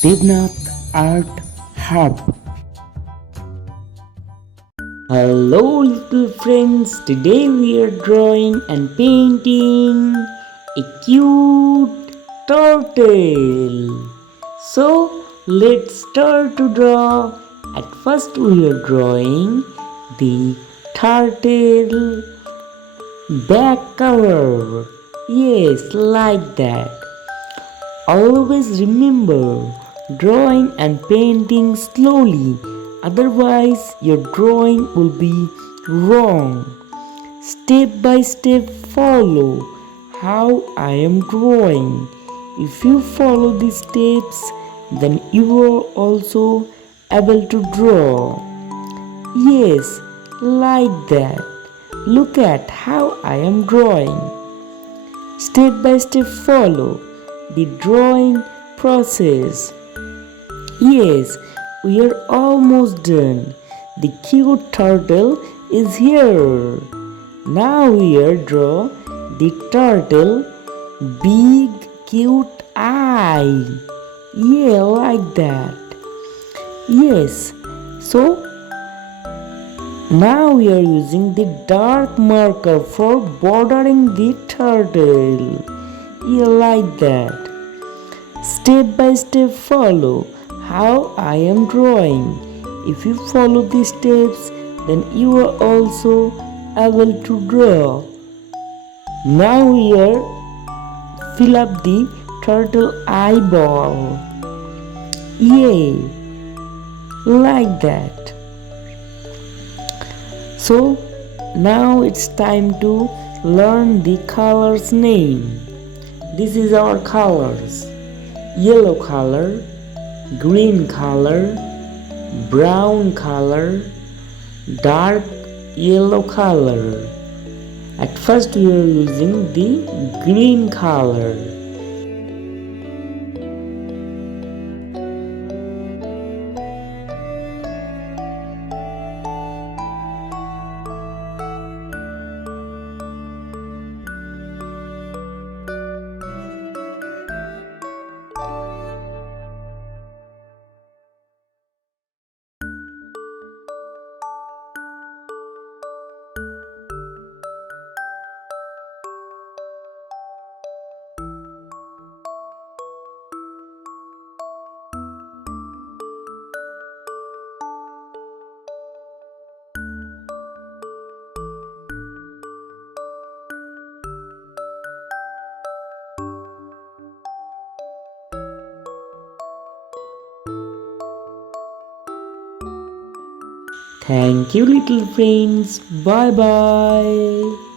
Debnath Art Hub. Hello little friends, today we are drawing and painting a cute turtle. So let's start to draw. At first we are drawing the turtle back cover. Yes, like that. Always remember drawing and painting slowly, otherwise, your drawing will be wrong. Step by step, follow how I am drawing. If you follow these steps, then you are also able to draw. Yes, like that. Look at how I am drawing. Step by step, follow the drawing process. Yes, we are almost done. The cute turtle is here. Now we are draw the turtle big cute eye. Yeah, like that. Yes. So now we are using the dark marker for bordering the turtle. Yeah, like that. Step by step, follow how I am drawing. If you follow these steps, then you are also able to draw. Now here, fill up the turtle eyeball. Yay! Like that. So now it's time to learn the colors name. This is our colors: yellow color, green color, brown color, dark yellow color. At first we are using the green color. Thank you little friends. Bye bye.